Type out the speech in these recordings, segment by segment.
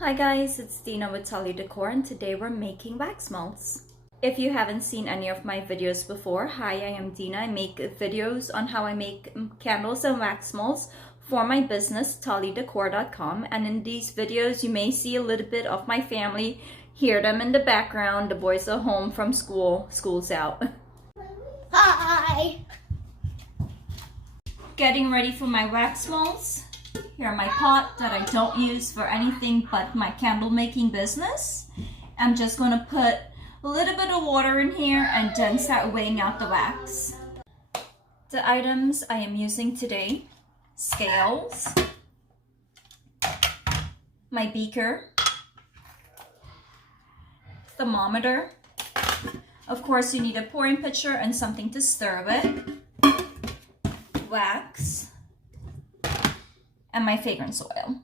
Hi guys, it's Dina with Tullydecor and today we're making wax melts. If you haven't seen any of my videos before, hi, I am Dina. I make videos on how I make candles and wax melts for my business, tullydecor.com, and in these videos you may see a little bit of my family, hear them in the background. The boys are home from school, school's out. Hi! Getting ready for my wax melts. Here are my pot that I don't use for anything but my candle making business. I'm just going to put a little bit of water in here and then start weighing out the wax. The items I am using today: scales, my beaker, thermometer. Of course, you need a pouring pitcher and something to stir with, wax, and my fragrance oil.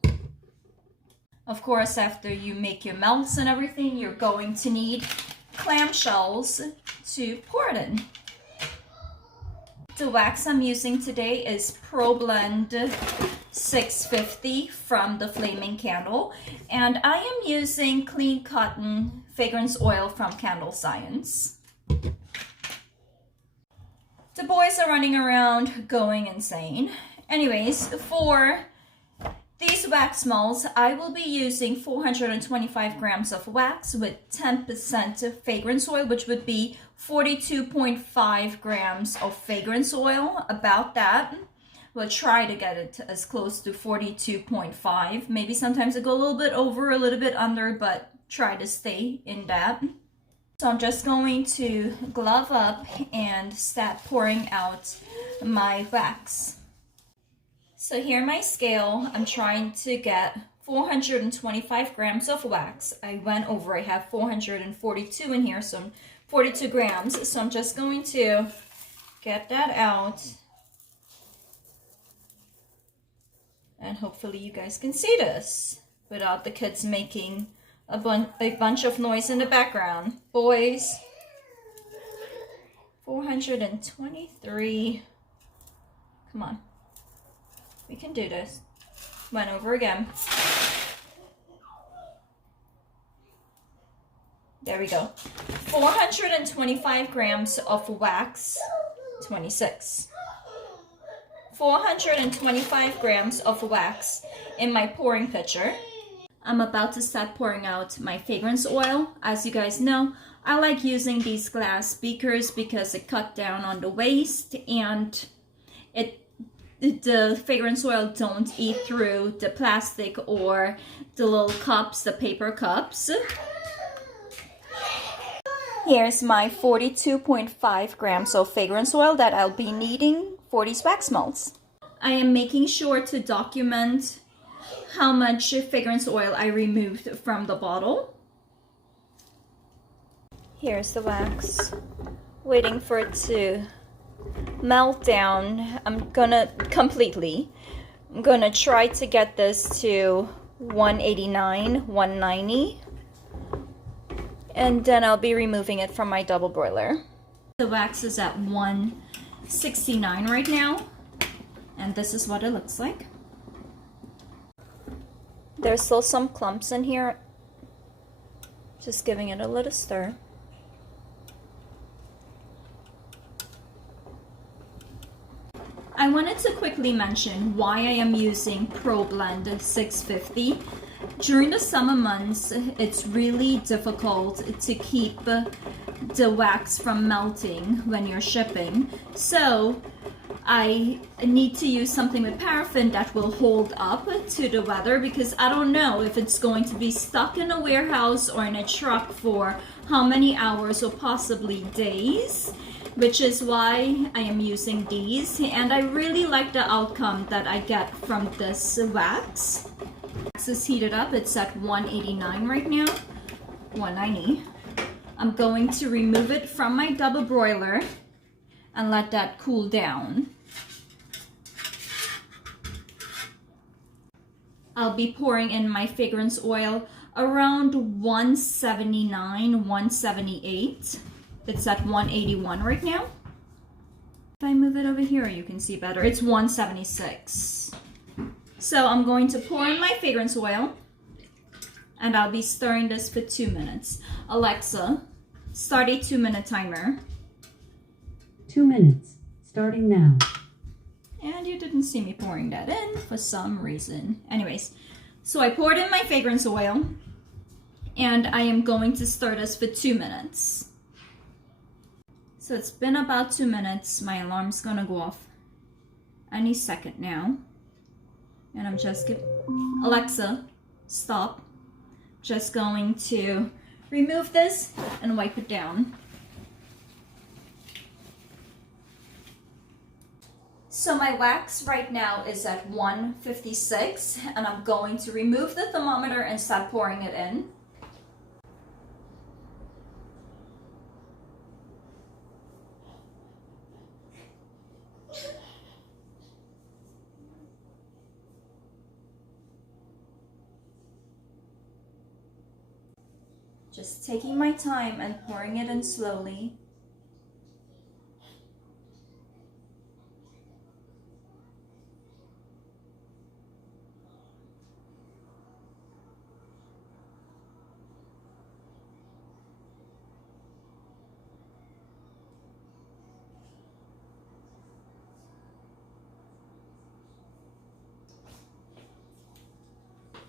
Of course, after you make your melts and everything, you're going to need clamshells to pour it in. The wax I'm using today is Pro Blend 650 from the Flaming Candle, and I am using Clean Cotton fragrance oil from Candle Science. The boys are running around going insane. Anyways, for these wax melts, I will be using 425 grams of wax with 10% fragrance oil, which would be 42.5 grams of fragrance oil, about that. We'll try to get it as close to 42.5. Maybe sometimes it go a little bit over, a little bit under, but try to stay in that. So I'm just going to glove up and start pouring out my wax. So here my scale, I'm trying to get 425 grams of wax. I went over, I have 442 in here, so 42 grams. So I'm just going to get that out. And hopefully you guys can see this without the kids making a bunch of noise in the background. Boys, 423, come on. We can do this. Went over again. There we go. 425 grams of wax, 26. 425 grams of wax in my pouring pitcher. I'm about to start pouring out my fragrance oil. As you guys know, I like using these glass beakers because it cut down on the waste and the fragrance oil don't eat through the plastic or the little cups, the paper cups. Here's my 42.5 grams of fragrance oil that I'll be needing for these wax melts. I am making sure to document how much fragrance oil I removed from the bottle. Here's the wax. Waiting for it to melt down. I'm gonna try to get this to 189, 190, and then I'll be removing it from my double broiler. The wax is at 169 right now, and this is what it looks like. There's still some clumps in here. Just giving it a little stir. I wanted to quickly mention why I am using Pro Blend 650. During the summer months, it's really difficult to keep the wax from melting when you're shipping. So I need to use something with paraffin that will hold up to the weather, because I don't know if it's going to be stuck in a warehouse or in a truck for how many hours or possibly days, which is why I am using these. And I really like the outcome that I get from this wax. Wax is heated up. It's at 189 right now, 190. I'm going to remove it from my double broiler and let that cool down. I'll be pouring in my fragrance oil around 179, 178. It's at 181 right now. If I move it over here, you can see better. It's 176. So I'm going to pour in my fragrance oil. and I'll be stirring this for 2 minutes. Alexa, start a 2-minute timer. 2 minutes, starting now. And you didn't see me pouring that in for some reason. Anyways, so I poured in my fragrance oil, and I am going to stir this for 2 minutes. So it's been about 2 minutes. My alarm's gonna go off any second now. And I'm just Alexa, stop. Just going to remove this and wipe it down. So my wax right now is at 156, and I'm going to remove the thermometer and start pouring it in. Just taking my time and pouring it in slowly.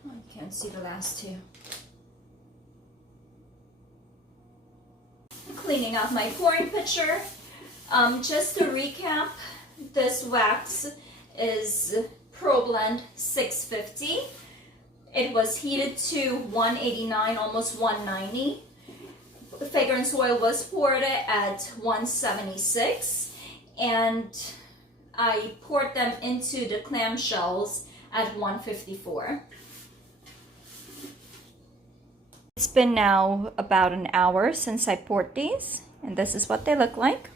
I can't see the last two. Cleaning out my pouring pitcher. Just to recap, this wax is Pro Blend 650. It was heated to 189, almost 190. The fragrance oil was poured at 176, and I poured them into the clamshells at 154. It's been now about an hour since I poured these, and this is what they look like.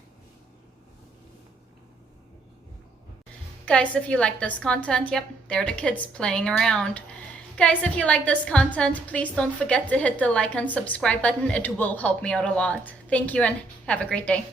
Guys, if you like this content, yep, they're the kids playing around. Guys, if you like this content, please don't forget to hit the like and subscribe button. It will help me out a lot. Thank you and have a great day.